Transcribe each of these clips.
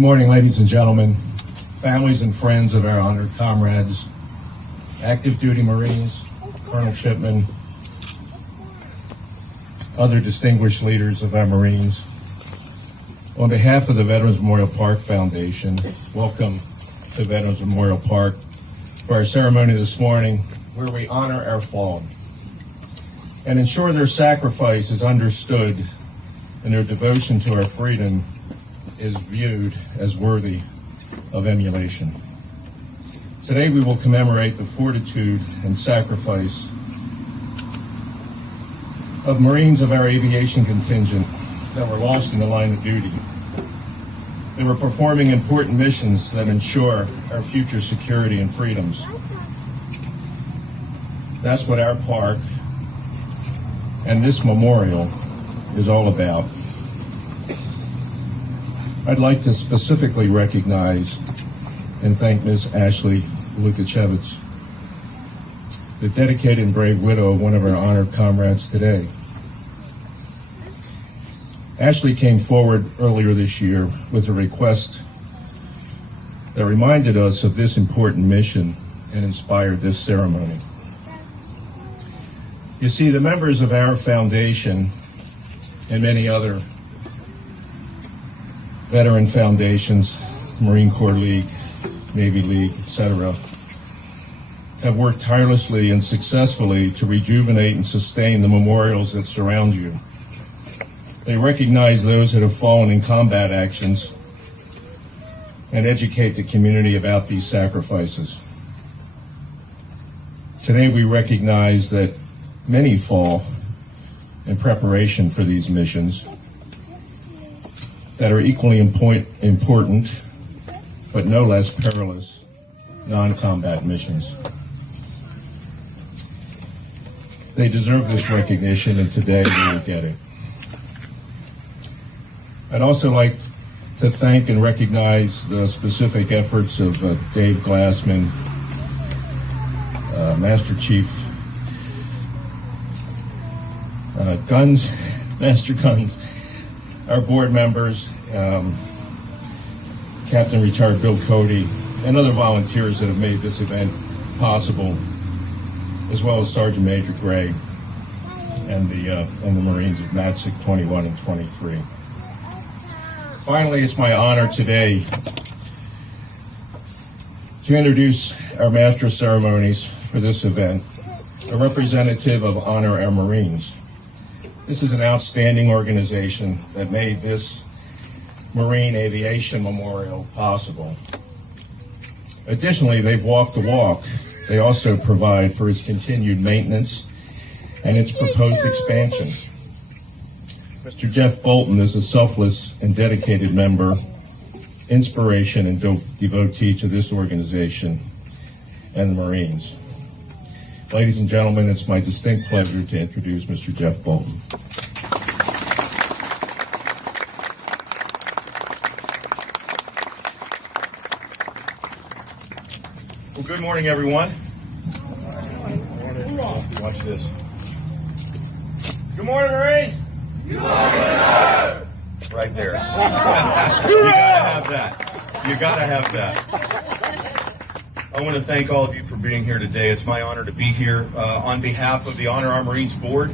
Good morning, ladies and gentlemen, families and friends of our honored comrades, active duty Marines, Colonel Chipman, other distinguished leaders of our Marines. On behalf of the Veterans Memorial Park Foundation, welcome to Veterans Memorial Park for our ceremony this morning where we honor our fallen and ensure their sacrifice is understood and their devotion to our freedom is viewed as worthy of emulation. Today we will commemorate the fortitude and sacrifice of Marines of our aviation contingent that were lost in the line of duty. They were performing important missions that ensure our future security and freedoms. That's what our park and this memorial is all about. I'd like to specifically recognize and thank Ms. Ashley Lukashevich, the dedicated and brave widow of one of our honored comrades today. Ashley came forward earlier this year with a request that reminded us of this important mission and inspired this ceremony. You see, the members of our foundation and many other veteran foundations, Marine Corps League, Navy League, etc., have worked tirelessly and successfully to rejuvenate and sustain the memorials that surround you. They recognize those that have fallen in combat actions and educate the community about these sacrifices. Today we recognize that many fall in preparation for these missions that are equally important, but no less perilous, non-combat missions. They deserve this recognition, and today they will get it. I'd also like to thank and recognize the specific efforts of Dave Glassman, Master Chief Master Guns, our board members, Captain Retired Bill Cody, and other volunteers that have made this event possible, as well as Sergeant Major Gray and the Marines of Matzik 21 and 23. Finally, it's my honor today to introduce our master of ceremonies for this event, a representative of Honor Our Marines. This is an outstanding organization that made this Marine Aviation Memorial possible. Additionally, they've walked the walk. They also provide for its continued maintenance and its proposed expansion. Mr. Jeff Bolton is a selfless and dedicated member, inspiration and devotee to this organization and the Marines. Ladies and gentlemen, it's my distinct pleasure to introduce Mr. Jeff Bolton. Well, good morning, everyone. Watch this. Good morning, Marine. Right there. You gotta have that. I want to thank all of you for being here today. It's my honor to be here on behalf of the Honor Our Marines Board.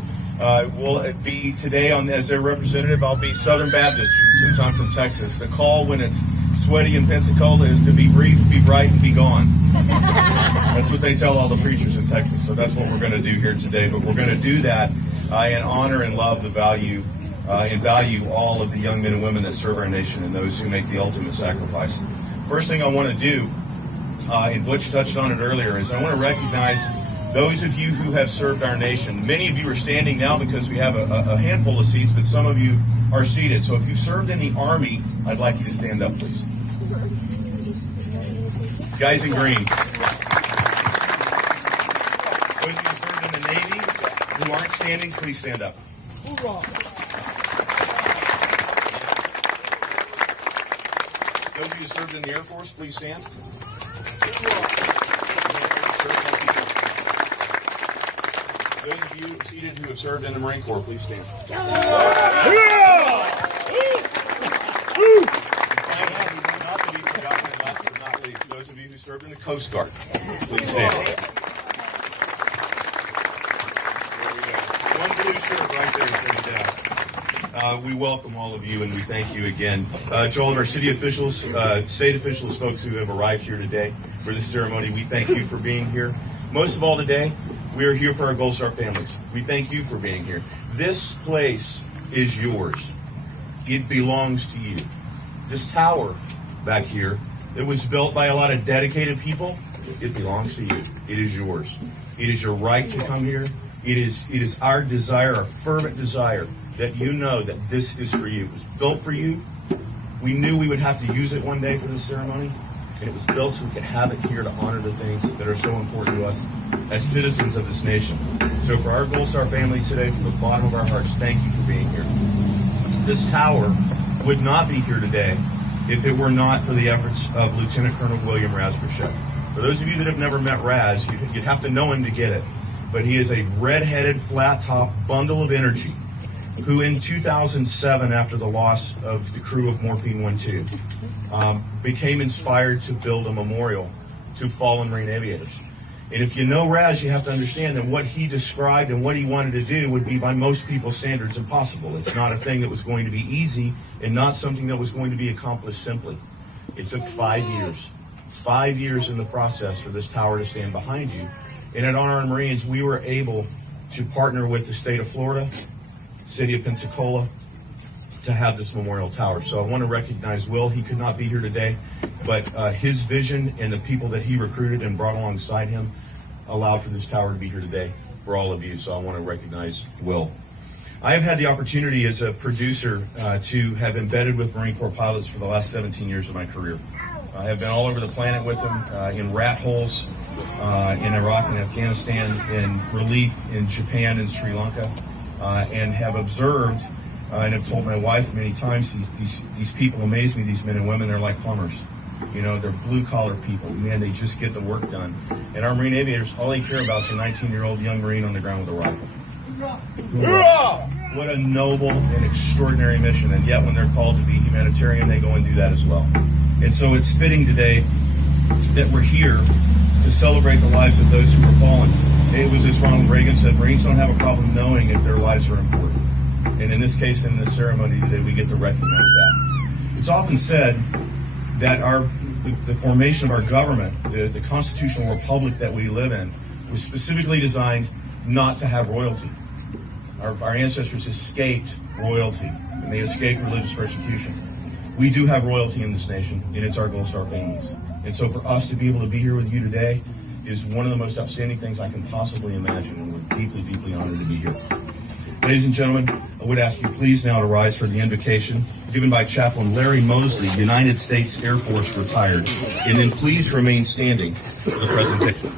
Will be today as their representative. I'll be Southern Baptist since I'm from Texas. The call when it's sweaty in Pensacola is to be brief, be bright, and be gone. That's what they tell all the preachers in Texas. So that's what we're going to do here today. But we're going to do that and honor and love the value and value all of the young men and women that serve our nation and those who make the ultimate sacrifice. First thing I want to do, and Butch touched on it earlier, is I want to recognize those of you who have served our nation. Many of you are standing now because we have a handful of seats, but some of you are seated. So if you served in the Army, I'd like you to stand up, please. Guys in green. Those of you who served in the Navy who aren't standing, please stand up. Those of you who served in the Air Force, please stand. Those of you seated who have served in the Marine Corps, please stand. And finally, not to be forgotten and last but not least, those of you who served in the Coast Guard, please stand. There we go. One blue shirt right there standing down. We welcome all of you and we thank you again. To all of our city officials, state officials, folks who have arrived here today for this ceremony, we thank you for being here. Most of all today, we are here for our Gold Star families. We thank you for being here. This place is yours. It belongs to you. This tower back here, it was built by a lot of dedicated people. It belongs to you. It is yours. It is your right to come here. It is our desire, our fervent desire, that you know that this is for you. It was built for you. We knew we would have to use it one day for this ceremony, and it was built so we could have it here to honor the things that are so important to us as citizens of this nation. So for our Gold Star family today, from the bottom of our hearts, thank you for being here. This tower would not be here today if it were not for the efforts of Lieutenant Colonel William Raz Burchett. For those of you that have never met Raz, you'd have to know him to get it. But he is a red-headed, flat-top bundle of energy who in 2007, after the loss of the crew of Morphine 1-2, became inspired to build a memorial to fallen Marine Aviators. And if you know Raz, you have to understand that what he described and what he wanted to do would be, by most people's standards, impossible. It's not a thing that was going to be easy and not something that was going to be accomplished simply. It took 5 years. 5 years in the process for this tower to stand behind you. And at Honor and Marines, we were able to partner with the state of Florida, city of Pensacola, to have this memorial tower. So I want to recognize Will. He could not be here today, but his vision and the people that he recruited and brought alongside him allowed for this tower to be here today for all of you. So I want to recognize Will. I have had the opportunity as a producer to have embedded with Marine Corps pilots for the last 17 years of my career. I have been all over the planet with them, in rat holes, in Iraq and Afghanistan, in relief in Japan and Sri Lanka, and have observed and have told my wife many times, these people amaze me, these men and women. They're like plumbers. You know, they're blue-collar people. Man, they just get the work done. And our Marine Aviators, all they care about is a 19-year-old young Marine on the ground with a rifle. What a noble and extraordinary mission. And yet when they're called to be humanitarian, they go and do that as well. And so it's fitting today that we're here to celebrate the lives of those who were fallen. It was, as Ronald Reagan said, Marines don't have a problem knowing if their lives are important. And in this case, in this ceremony today, we get to recognize that. It's often said that the formation of our government, the constitutional republic that we live in, was specifically designed not to have royalty. Our ancestors escaped royalty, and they escaped religious persecution. We do have royalty in this nation, and it's our Gold Star families. And so for us to be able to be here with you today is one of the most outstanding things I can possibly imagine, and we're deeply, deeply honored to be here. Ladies and gentlemen, I would ask you please now to rise for the invocation given by Chaplain Larry Mosley, United States Air Force retired, and then please remain standing for the presentation.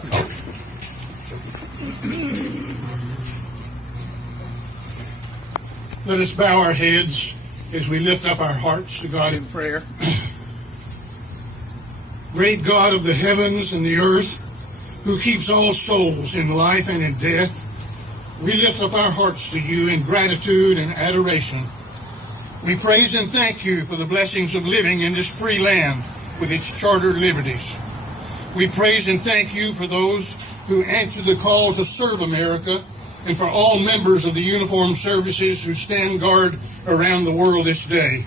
Let us bow our heads as we lift up our hearts to God in prayer. Great God of the heavens and the earth, who keeps all souls in life and in death, we lift up our hearts to you in gratitude and adoration. We praise and thank you for the blessings of living in this free land with its chartered liberties. We praise and thank you for those who answered the call to serve America, and for all members of the uniformed services who stand guard around the world this day.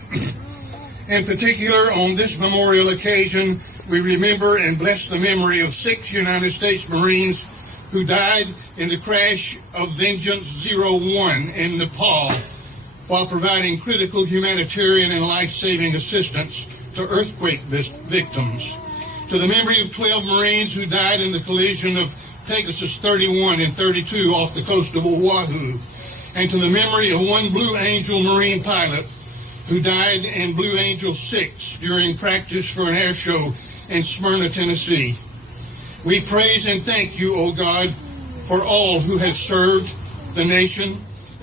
In particular, on this memorial occasion, we remember and bless the memory of 6 United States Marines who died in the crash of Vengeance 01 in Nepal while providing critical humanitarian and life-saving assistance to earthquake victims. To the memory of 12 Marines who died in the collision of Pegasus 31 and 32 off the coast of Oahu, and to the memory of 1 Blue Angel Marine pilot who died in Blue Angel 6 during practice for an air show in Smyrna, Tennessee. We praise and thank you, O God, for all who have served the nation,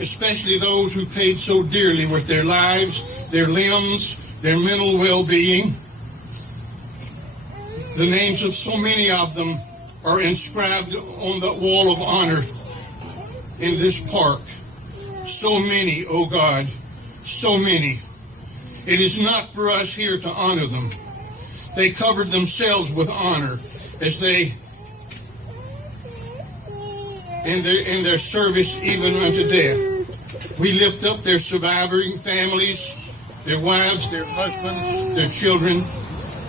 especially those who paid so dearly with their lives, their limbs, their mental well-being. The names of so many of them are inscribed on the wall of honor in this park. So many, O God, so many. It is not for us here to honor them. They covered themselves with honor as they, in their service even unto death. We lift up their surviving families, their wives, their husbands, their children.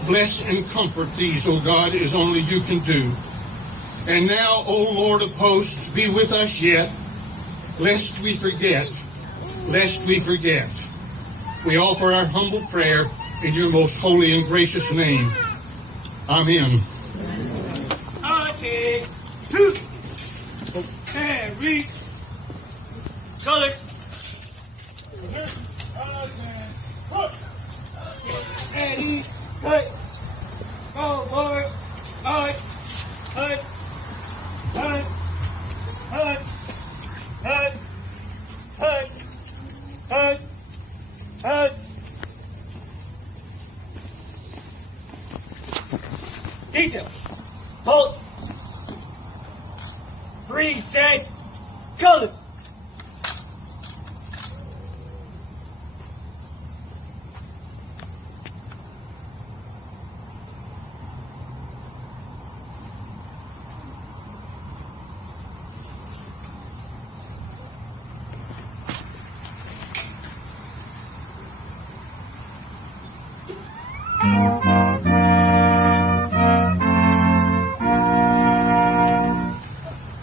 Bless and comfort these, O God, as only you can do. And now, O Lord of hosts, be with us yet, lest we forget, lest we forget. We offer our humble prayer in your most holy and gracious name. Amen. Detail. Halt. Breathe, dead. Color.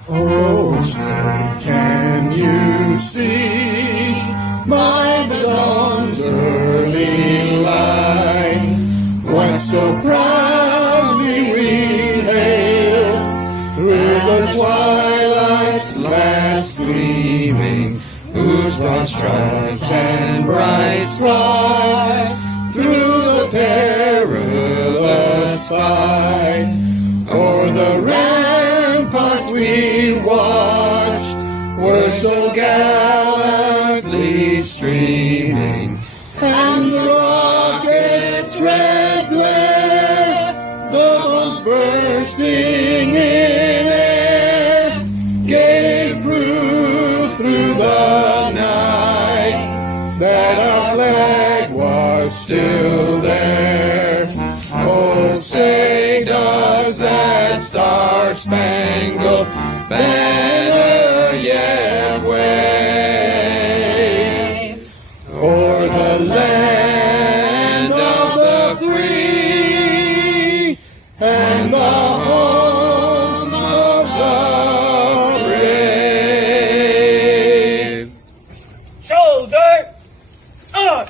Oh, say, can you see by the dawn's early light what so proudly we hailed through the twilight's last gleaming, whose broad stripes and bright stars through the perilous fight o'er the ramparts we watched were so gallantly streaming, and the rocket's red glare, the bombs bursting in air, gave proof through the night that our flag was still there. Oh, say, does that star-spangled banner yet wave o'er the land of the free and the home of the brave? Shoulder up.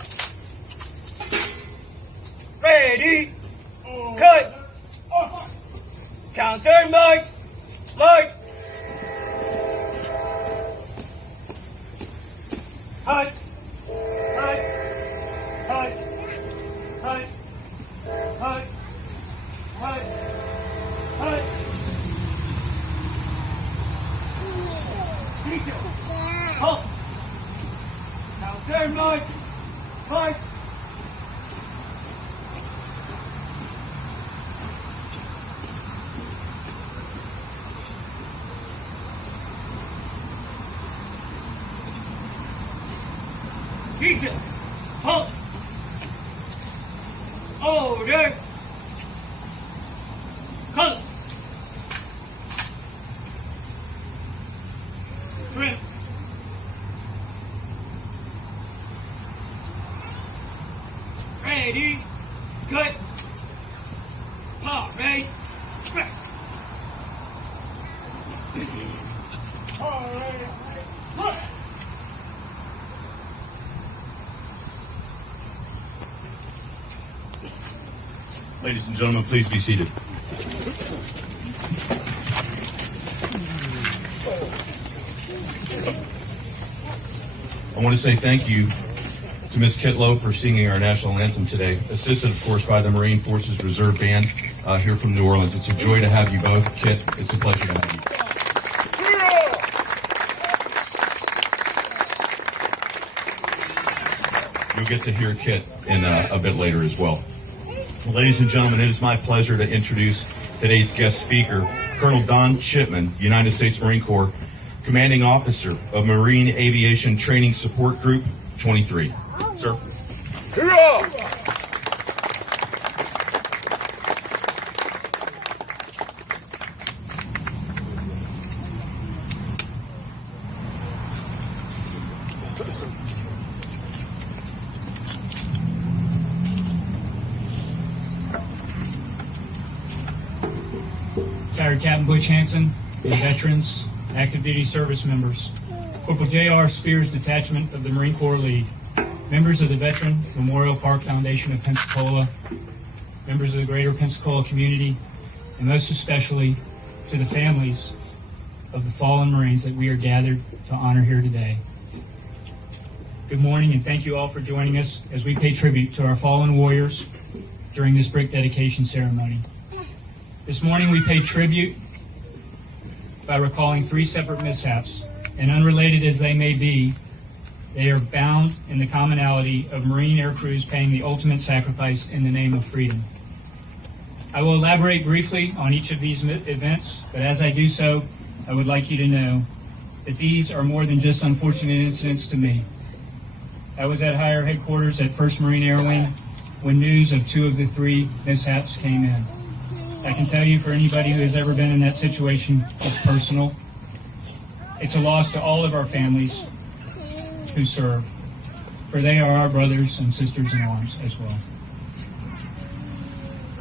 Ready. Cut. Counter march. March. Hut. Hut. Hut. Hut. Hut. Hut. Hut. Detail. Halt. Counter march. March. Detail. Halt. Order. Color. Trim. Ready. Ready? Cut. Pop. Ready? Back. All right. Look. Ladies and gentlemen, please be seated. I want to say thank you to Ms. Kitlow for singing our national anthem today, assisted, of course, by the Marine Forces Reserve Band here from New Orleans. It's a joy to have you both. Kit, it's a pleasure to have you. You'll get to hear Kit in a bit later as well. Ladies and gentlemen, it is my pleasure to introduce today's guest speaker, Col Don Chipman, United States Marine Corps, Commanding Officer of Marine Aviation Training Support Group 23. Sir. Retired Captain Butch Hansen, and veterans, active duty service members, Corporal J.R. Spears Detachment of the Marine Corps League, members of the Veteran Memorial Park Foundation of Pensacola, members of the greater Pensacola community, and most especially to the families of the fallen Marines that we are gathered to honor here today. Good morning, and thank you all for joining us as we pay tribute to our fallen warriors during this brick dedication ceremony. This morning we pay tribute by recalling three separate mishaps, and unrelated as they may be, they are bound in the commonality of Marine air crews paying the ultimate sacrifice in the name of freedom. I will elaborate briefly on each of these events, but as I do so, I would like you to know that these are more than just unfortunate incidents to me. I was at higher headquarters at 1st Marine Air Wing when news of two of the three mishaps came in. I can tell you, for anybody who has ever been in that situation, it's personal. It's a loss to all of our families who serve, for they are our brothers and sisters in arms as well.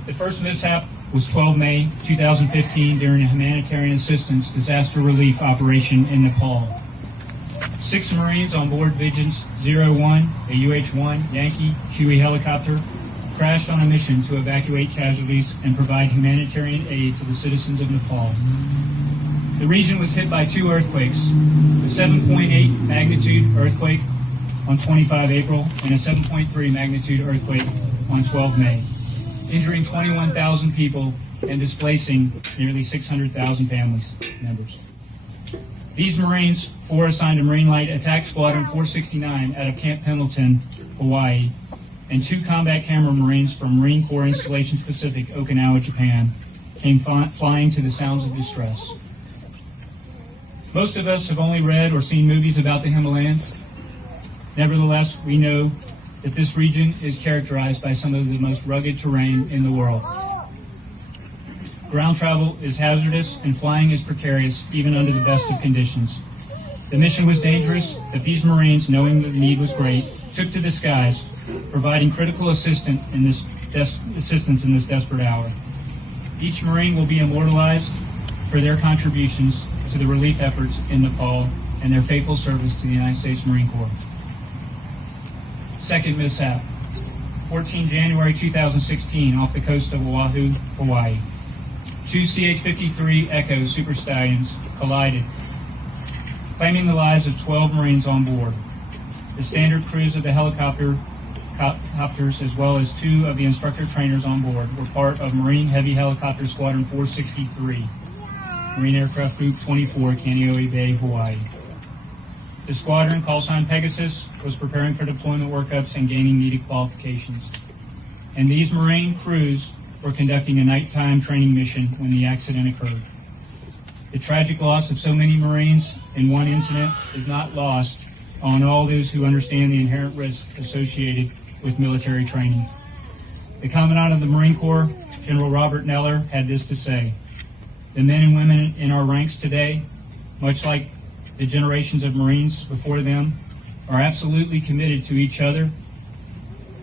The first mishap was 12 May 2015 during a humanitarian assistance disaster relief operation in Nepal. 6 Marines on board Vigilance 01, a UH-1Y Huey helicopter, crashed on a mission to evacuate casualties and provide humanitarian aid to the citizens of Nepal. The region was hit by 2 earthquakes, a 7.8 magnitude earthquake on 25 April and a 7.3 magnitude earthquake on 12 May, injuring 21,000 people and displacing nearly 600,000 families members. These Marines, 4 assigned to Marine Light Attack Squadron 469 out of Camp Pendleton, Hawaii, and 2 combat camera Marines from Marine Corps Installation Pacific, Okinawa, Japan, came flying to the sounds of distress. Most of us have only read or seen movies about the Himalayas. Nevertheless, we know that this region is characterized by some of the most rugged terrain in the world. Ground travel is hazardous and flying is precarious even under the best of conditions. The mission was dangerous, but these Marines, knowing that the need was great, took to the skies, providing critical assistance in this desperate hour. Each Marine will be immortalized for their contributions to the relief efforts in Nepal and their faithful service to the United States Marine Corps. Second mishap, 14 January 2016, off the coast of Oahu, Hawaii. 2 CH-53E Super Stallions collided, claiming the lives of 12 Marines on board. The standard crews of the helicopters, as well as 2 of the instructor trainers on board, were part of Marine Heavy Helicopter Squadron 463, Marine Aircraft Group 24, Kaneohe Bay, Hawaii. The squadron, call sign Pegasus, was preparing for deployment workups and gaining needed qualifications. And these Marine crews were conducting a nighttime training mission when the accident occurred. The tragic loss of so many Marines in one incident is not lost on all those who understand the inherent risks associated with military training. The Commandant of the Marine Corps, General Robert Neller, had this to say: "The men and women in our ranks today, much like the generations of Marines before them, are absolutely committed to each other,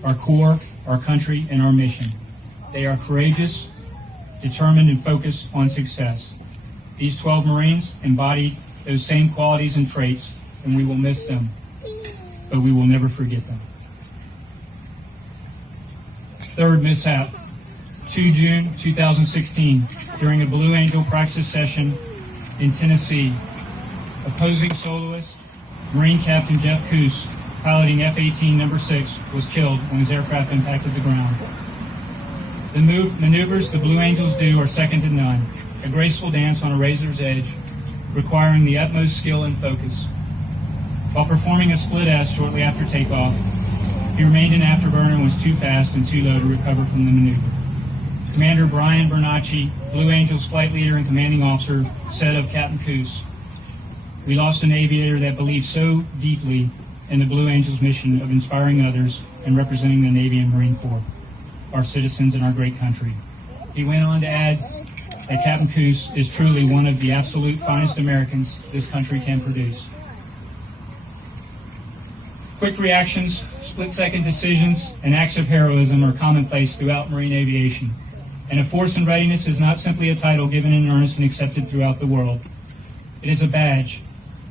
our Corps, our country, and our mission. They are courageous, determined, and focused on success. These 12 Marines embodied those same qualities and traits, and we will miss them, but we will never forget them. Third mishap, 2 June 2016, during a Blue Angel practice session in Tennessee, opposing soloist Marine Capt Jeff Kuss, piloting F-18 number 6, was killed when his aircraft impacted the ground. The maneuvers the Blue Angels do are second to none, a graceful dance on a razor's edge, requiring the utmost skill and focus. While performing a split S shortly after takeoff, he remained in afterburner and was too fast and too low to recover from the maneuver. Commander Brian Bernacchi, Blue Angels flight leader and commanding officer, said of Captain Kuss, "We lost an aviator that believed so deeply in the Blue Angels mission of inspiring others and representing the Navy and Marine Corps, our citizens and our great country." He went on to add that Captain Kuss is truly one of the absolute finest Americans this country can produce. Quick reactions, split-second decisions, and acts of heroism are commonplace throughout Marine aviation, and a force in readiness is not simply a title given in earnest and accepted throughout the world. It is a badge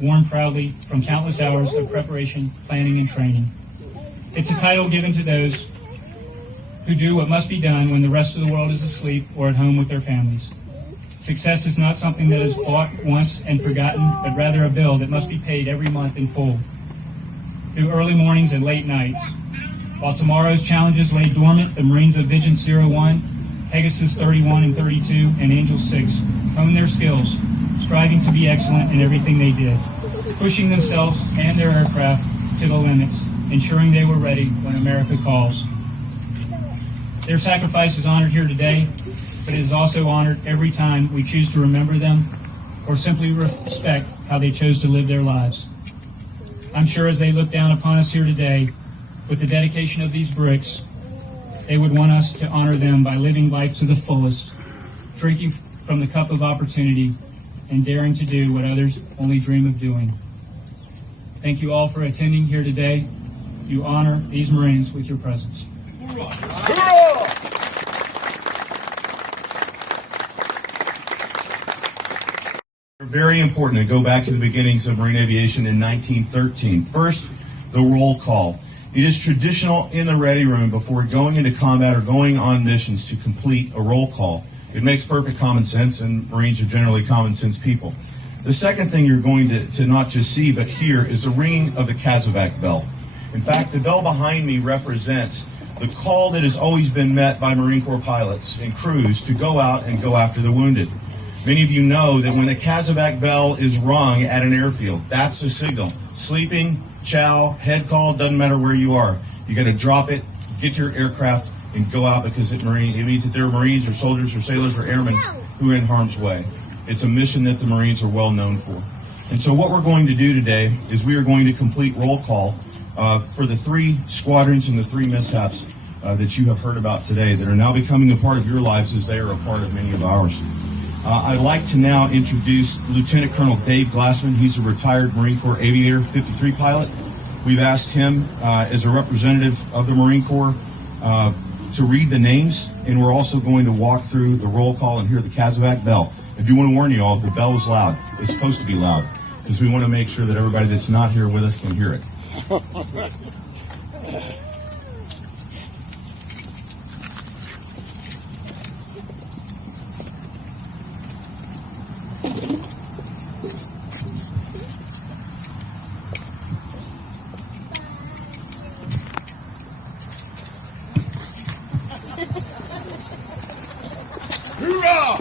worn proudly from countless hours of preparation, planning, and training. It's a title given to those who do what must be done when the rest of the world is asleep or at home with their families. Success is not something that is bought once and forgotten, but rather a bill that must be paid every month in full, through early mornings and late nights. While tomorrow's challenges lay dormant, the Marines of Vigilance 01, Pegasus 31 and 32, and Angel 6 honed their skills, striving to be excellent in everything they did, pushing themselves and their aircraft to the limits, ensuring they were ready when America calls. Their sacrifice is honored here today, but it is also honored every time we choose to remember them or simply respect how they chose to live their lives. I'm sure as they look down upon us here today, with the dedication of these bricks, they would want us to honor them by living life to the fullest, drinking from the cup of opportunity, and daring to do what others only dream of doing. Thank you all for attending here today. You honor these Marines with your presence. Very important to go back to the beginnings of Marine aviation in 1913. First, the roll call. It is traditional in the ready room before going into combat or going on missions to complete a roll call. It makes perfect common sense, and Marines are generally common sense people. The second thing you're going to not just see but hear is the ringing of the Casevac bell. In fact, the bell behind me represents the call that has always been met by Marine Corps pilots and crews to go out and go after the wounded. Many of you know that when the Casevac bell is rung at an airfield, that's a signal. Sleeping, chow, head call, doesn't matter where you are. You got to drop it, get your aircraft, and go out because it means that there are Marines or soldiers or sailors or airmen who are in harm's way. It's a mission that the Marines are well known for. And so what we're going to do today is we are going to complete roll call for the 3 squadrons and the 3 mishaps that you have heard about today that are now becoming a part of your lives as they are a part of many of ours. I'd like to now introduce Lieutenant Colonel Dave Glassman. He's a retired Marine Corps Aviator 53 pilot. We've asked him as a representative of the Marine Corps to read the names, and we're also going to walk through the roll call and hear the Casevac bell. I do want to warn you all, the bell is loud. It's supposed to be loud because we want to make sure that everybody that's not here with us can hear it.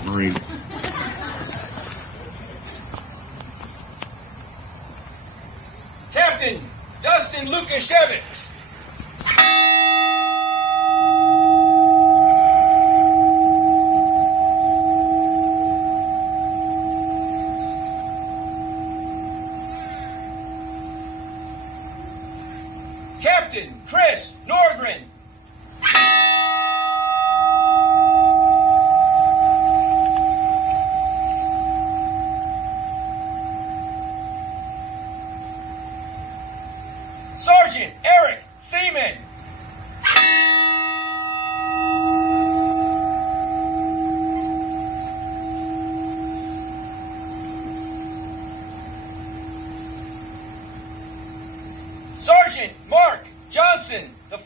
Marine. Captain Dustin Lukashevich. Captain Chris Nordgren. Sergeant Eric Sergeant Mark Johnson IV.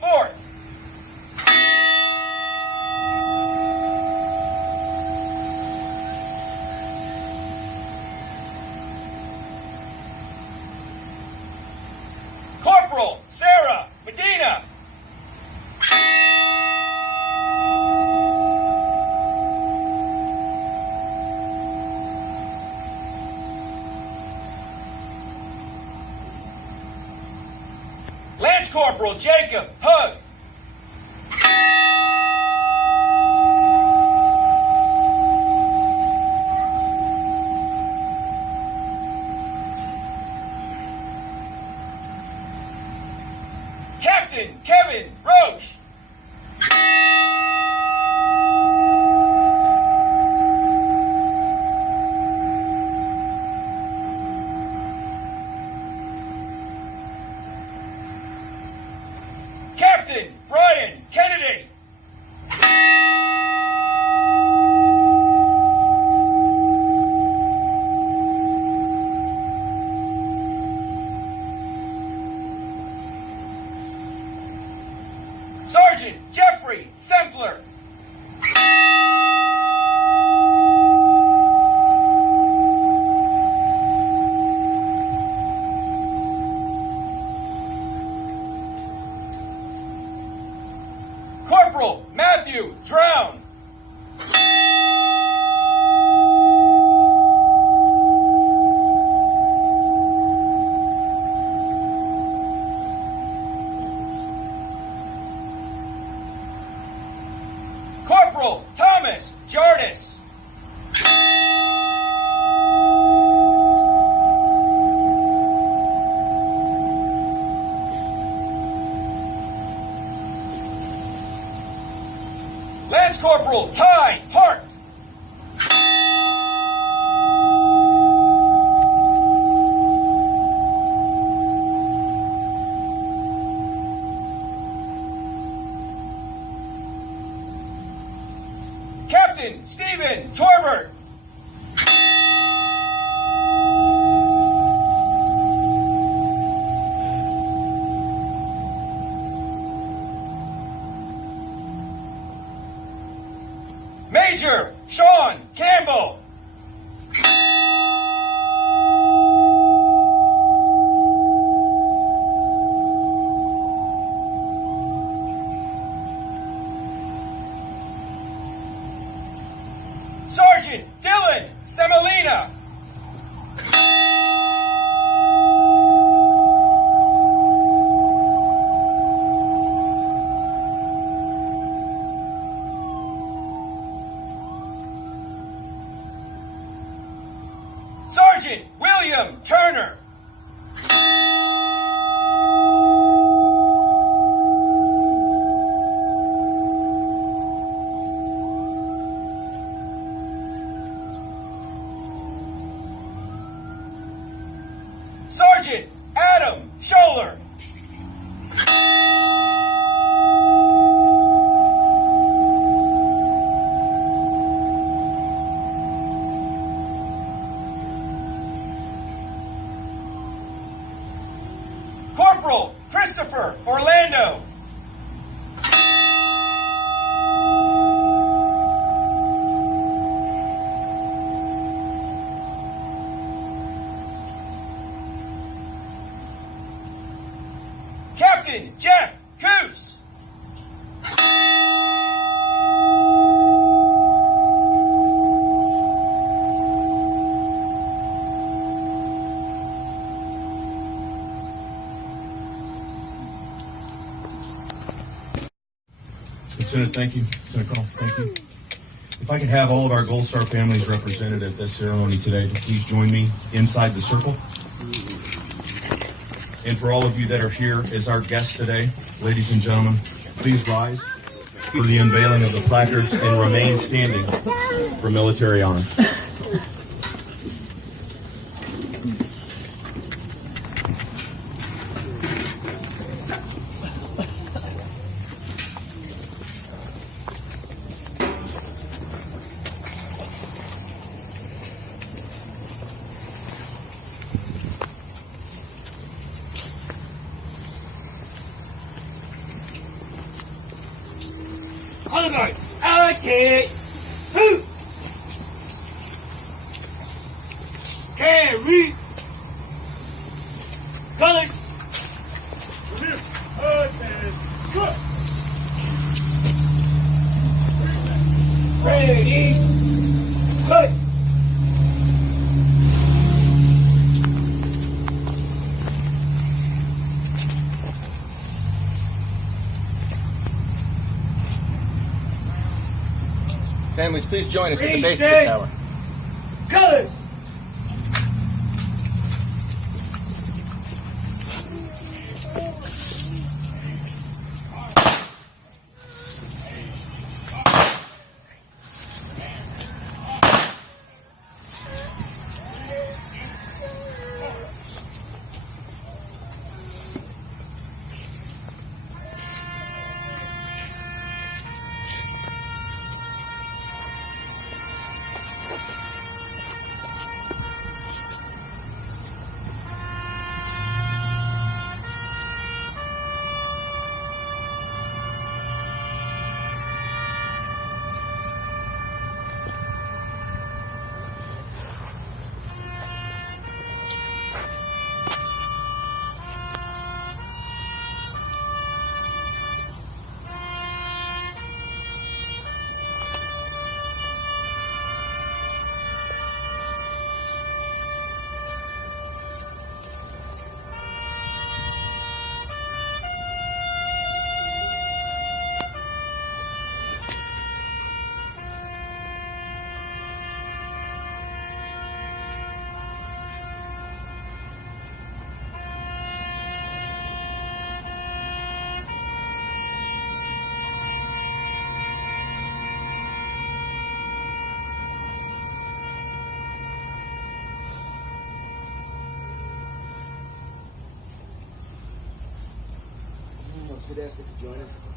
Corporal Sarah Medina. Lance Corporal Jacob Hug. Captain Kevin Roche. Captain Brian Kennedy. Sergeant Jeffrey Sempler. Corporal Matthew Drown. Corporal Thomas Jardis. Lance Corporal Ty Hart. Captain Stephen Torbert. Major Sean Campbell. Sergeant Dylan Semolina. Sergeant William Turner. Sergeant Adam Scholler. Corporal Christopher Orlando. Captain Jeff Kuss. Lieutenant, thank you. Lieutenant Colonel, thank you. If I could have all of our Gold Star families represented at this ceremony today, to please join me inside the circle. And for all of you that are here as our guests today, ladies and gentlemen, please rise for the unveiling of the placards and remain standing for military honor. light. Okay. Who? Carry. Color. Ready. Cut. Families, please join us at the Ready, base of set. the tower. Color.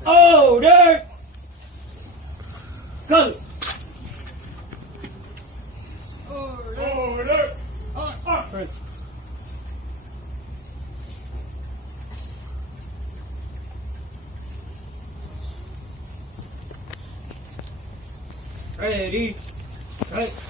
Order. Color. Order. Ready. Right.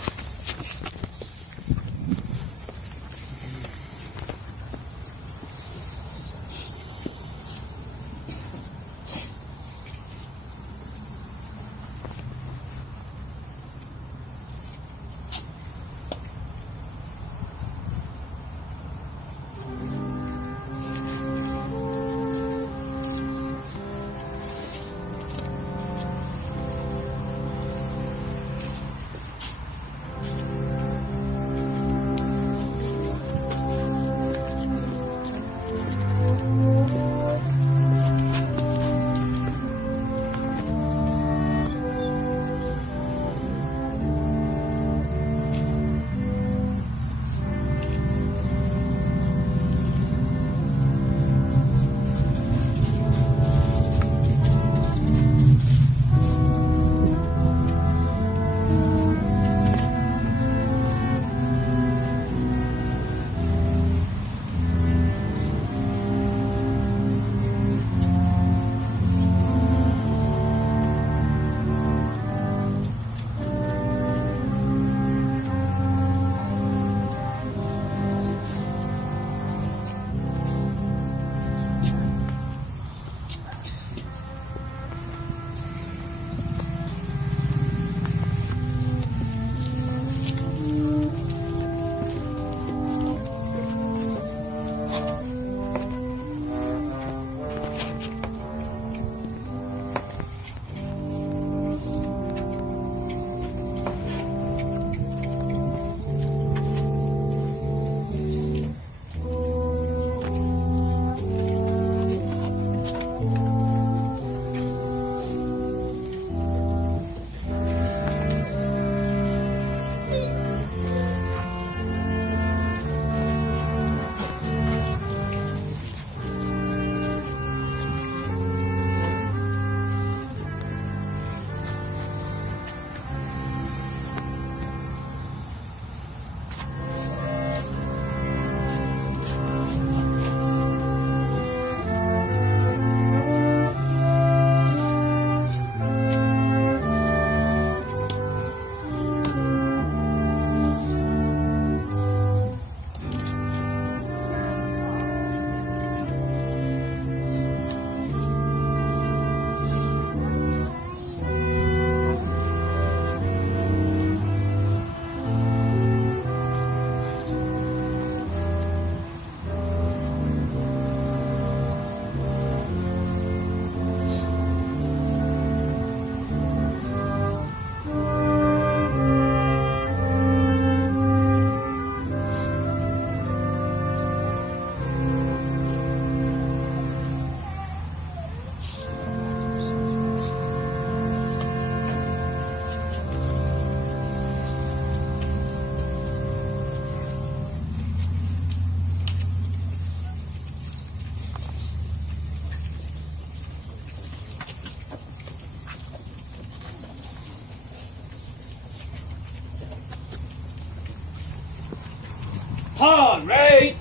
Parade!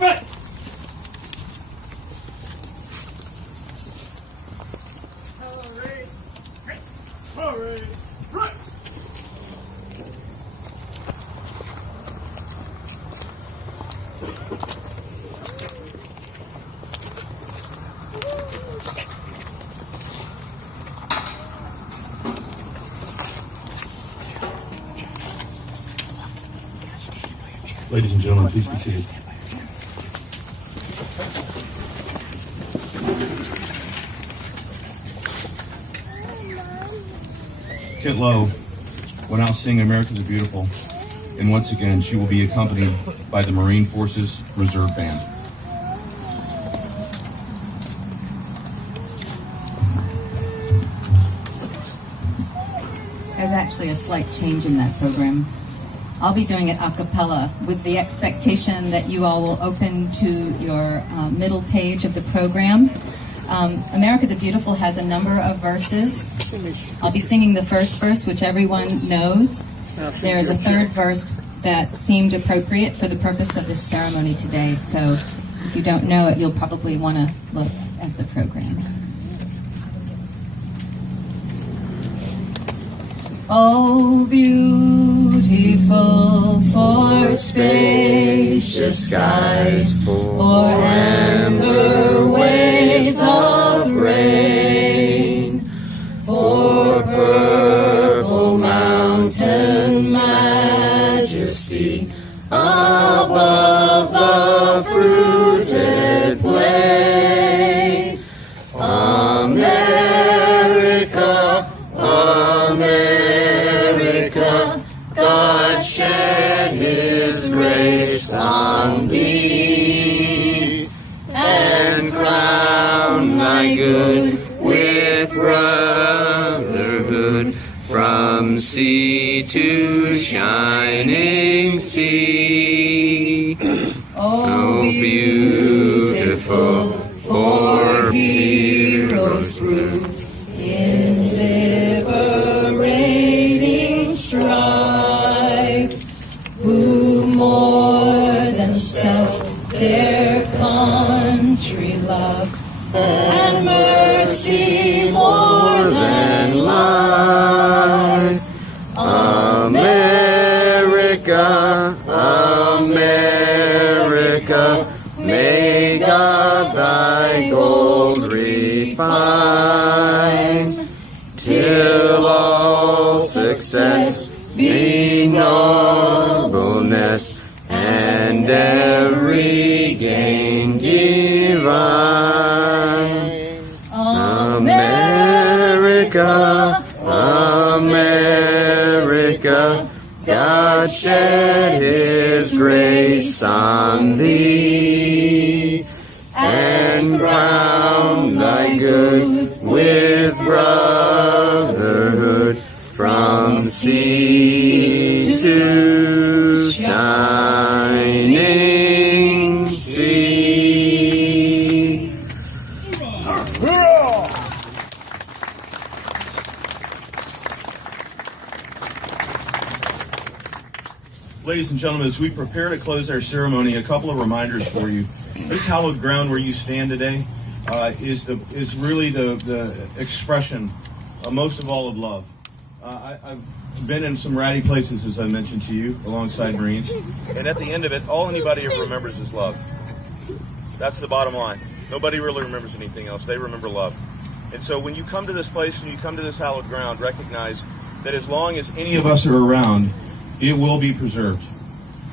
Right! Parade! Right! Ladies and gentlemen, please be seated. Kit Lowe will now sing America the Beautiful, and once again she will be accompanied by the Marine Forces Reserve Band. There's actually a slight change in that program. I'll be doing it a cappella with the expectation that you all will open to your middle page of the program. America the Beautiful has a number of verses. I'll be singing the first verse, which everyone knows. There is a third verse that seemed appropriate for the purpose of this ceremony today, so if you don't know it, you'll probably want to look at the program. Oh, beautiful for spacious skies, for amber waves of rain, for purple mountain majesty above the fruited plain. America, America, God shed His grace on thee, and crown thy good with brotherhood, from sea to shining sea. Oh, beautiful for heroes proved in liberating strife, who more than self their country loved, and mercy more than life. America, America, may God thy gold refine, till all success be nobleness, and every gain divine. America, America, God shed His grace on thee, and crown thy good with brotherhood, from sea to shining sea. Ladies and gentlemen, as we prepare to close our ceremony, a couple of reminders for you. This hallowed ground where you stand today is really the expression, most of all, of love. I've been in some ratty places, as I mentioned to you, alongside Marines, and at the end of it, all anybody ever remembers is love. That's the bottom line. Nobody really remembers anything else. They remember love. And so when you come to this place and you come to this hallowed ground, recognize that as long as any of us are around, it will be preserved.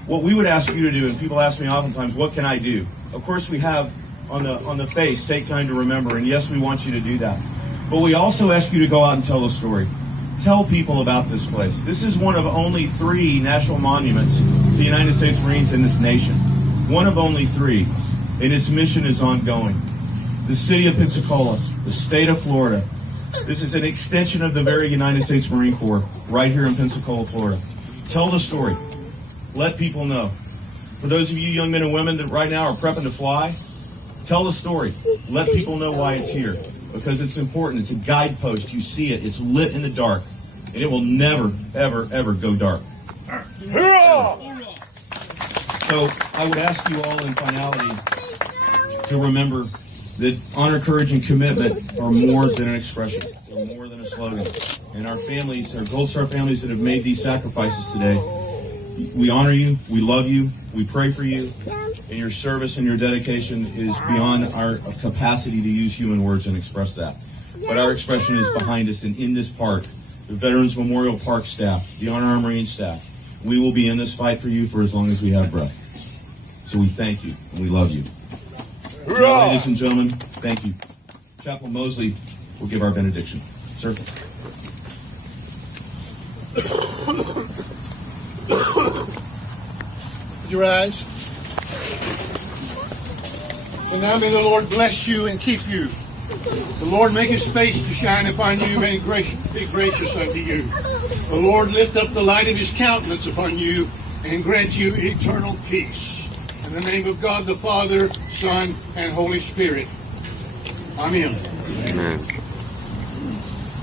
What we would ask you to do, and people ask me oftentimes, what can I do? Of course, we have on the face, take time to remember, and yes, we want you to do that. But we also ask you to go out and tell the story. Tell people about this place. This is one of only 3 national monuments to the United States Marines in this nation. One of only 3, and its mission is ongoing. The city of Pensacola, the state of Florida. This is an extension of the very United States Marine Corps right here in Pensacola, Florida. Tell the story. Let people know. For those of you young men and women that right now are prepping to fly, tell the story. Let people know why it's here, because it's important. It's a guidepost. You see it. It's lit in the dark, and it will never, ever, ever go dark. So I would ask you all in finality to remember that honor, courage, and commitment are more than an expression. They're more than a slogan. And our families, our Gold Star families that have made these sacrifices today, we honor you, we love you, we pray for you, and your service and your dedication is beyond our capacity to use human words and express that. But our expression is behind us and in this park. The Veterans Memorial Park staff, the Honor Armed Marine staff, we will be in this fight for you for as long as we have breath. So we thank you and we love you. Now, ladies and gentlemen, thank you. Chaplain Mosley will give our benediction. Sir. Would you rise? And now may the Lord bless you and keep you. The Lord make his face to shine upon you and be gracious unto you. The Lord lift up the light of his countenance upon you and grant you eternal peace. In the name of God the Father, Son, and Holy Spirit. Amen. Amen.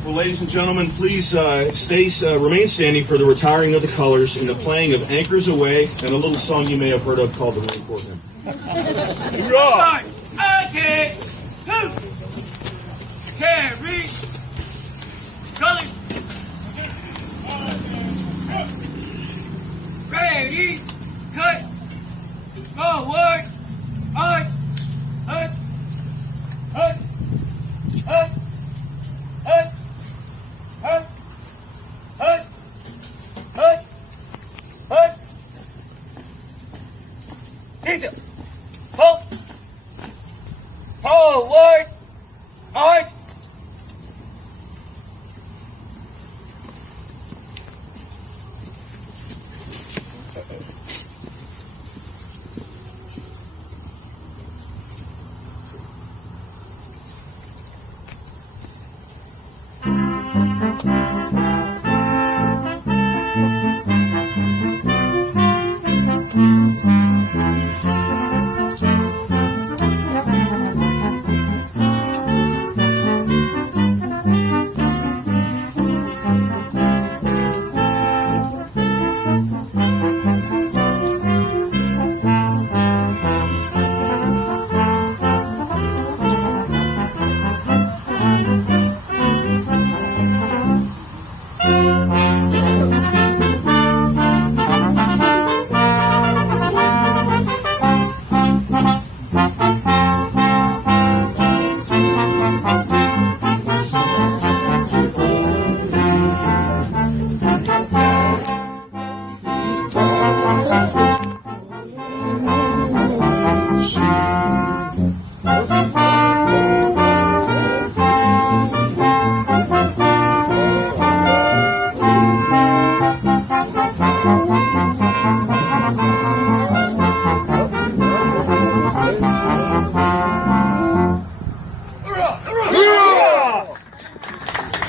Well, ladies and gentlemen, please remain standing for the retiring of the colors and the playing of Anchors Away and a little song you may have heard of called the Marine Corps Hymn. Okay. Who? Carry. Gully. Ready. Cut. Forward. Hut. Hut. Hut. Hut. Hut. Hut. Hut. Hut. Hut. Teacher. Halt. Forward. March.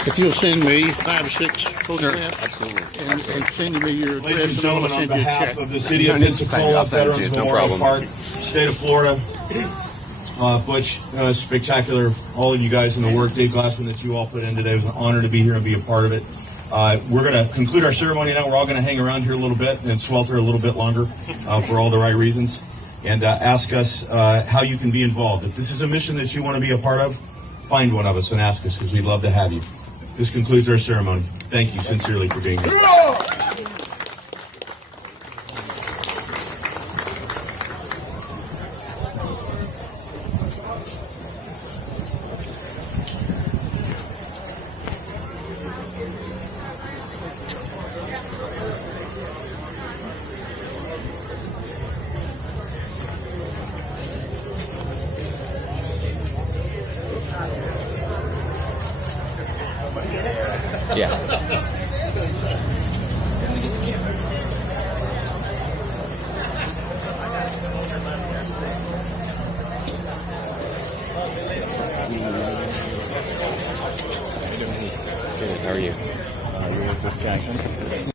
If you'll send me 5 or 6 photographs and send me your Ladies address, and gentlemen, on behalf of the city of Pensacola, Veterans Memorial Park, state of Florida, Butch, spectacular, all of you guys in the work, Dave Glassman, that you all put in today. It was an honor to be here and be a part of it. We're going to conclude our ceremony now. We're all going to hang around here a little bit and swelter a little bit longer for all the right reasons, and ask us how you can be involved. If this is a mission that you want to be a part of, find one of us and ask us, because we'd love to have you. This concludes our ceremony. Thank you sincerely for being here. Yeah. Good. How are you? You're with Butch Hansen.